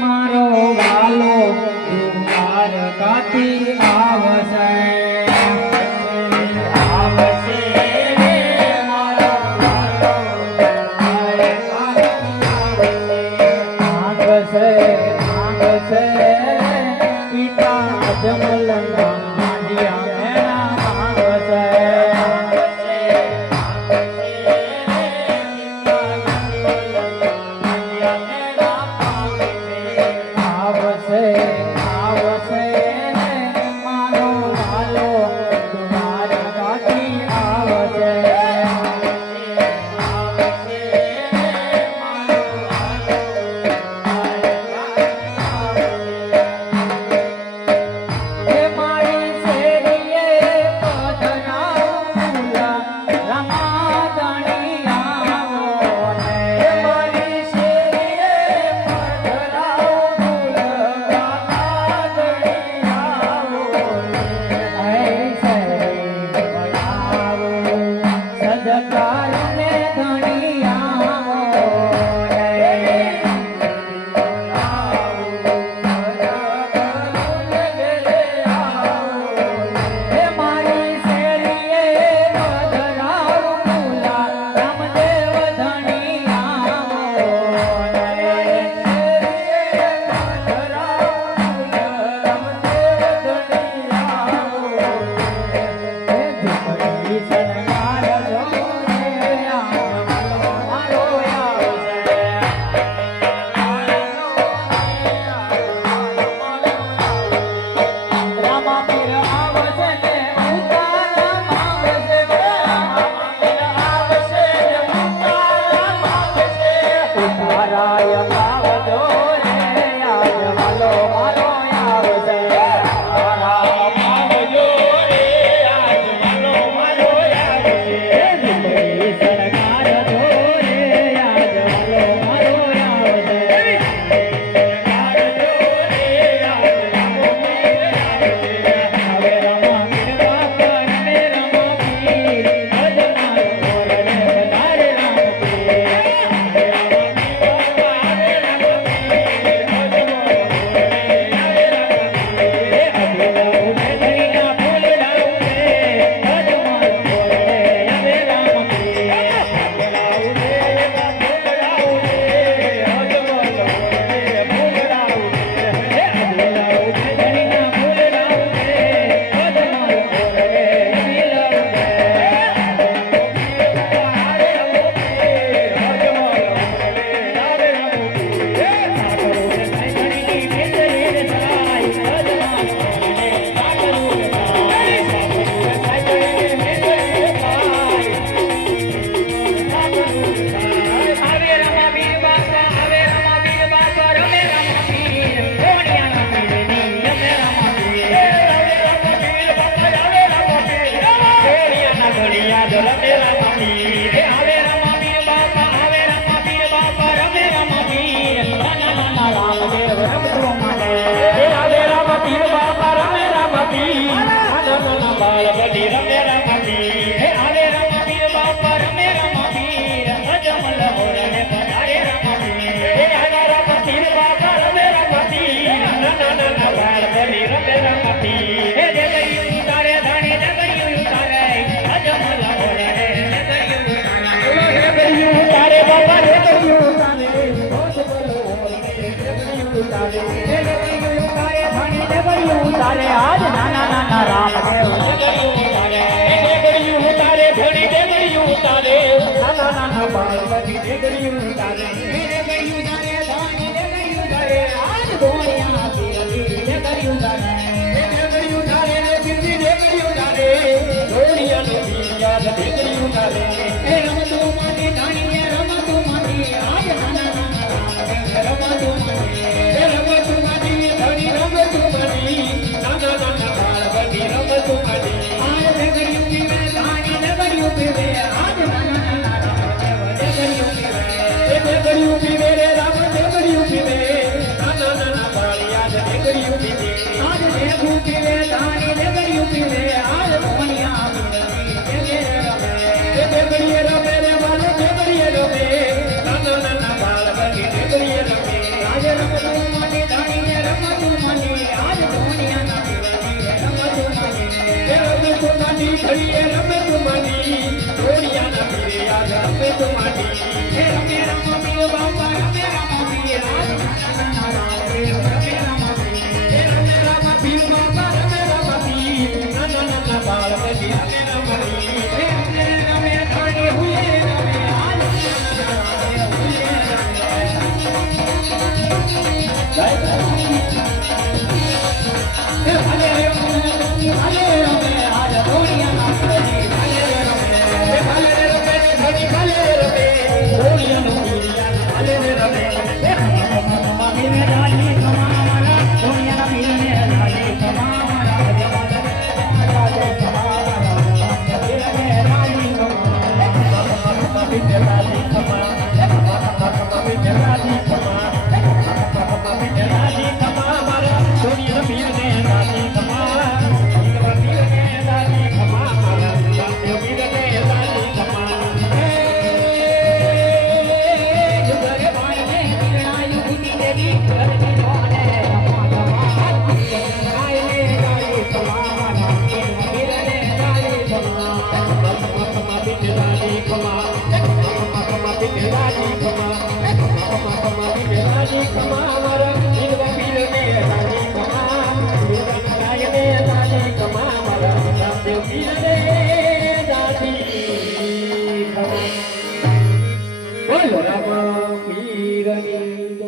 મારો વાલો દ્વારકાથી આવશે પિતા જમલના आज नाना नाना रामदेव उतारे घड़ी देवड़ियों उतारे नाना नाना पार्वती देवड़ियों उतारे आज गोलियां देवड़ियों उतारे देवड़ियों उतारे गोलियां देवड़ियों उतारे रम तू मानी धानी रम तू मानी आज नाना नाना रामदेव रम तू मानी धनी रम तू मानी नाना नाना पार्वती रम तू मानी आज देवड़ियों पीवे धानी देवड़ियों पीवे आज नाना नाना रामदेव देवड़ियों पीवे रे राम देवड़ियों पीवे नाना नाना पालिया देवड़ियों पीवे आज देवड़ियों पीवे धानी देवड़ियों पीवे आज मोहनिया देवड़ियों रमे रे वाले देवड़ियों रमे नाना नाना पार्वती રમતું માટી એ રમે રમતી બાપા રમે રમતી આજ નાના રામ રમે રમતી એ રમે રમતી બાપા રમે રમતી નાના નાના બાળક રમે રમતી એ રમે રમે ધાણી હુએ રમે આજ નાના રામ હુએ રમે ભલે રમે આજ દોડિયાના સજી ભલે રમે ભલે રમે સજી ભલે રમે દોડિયાનો પીરિયા ભલે રમે મીરે ડાલી કમાવાલા દોડિયાના મીરે ડાલી કમાવાલા જમાના ડાલી કમાવાલા મીરે ડાલી કમાવાલા ડાલી કમાવાલા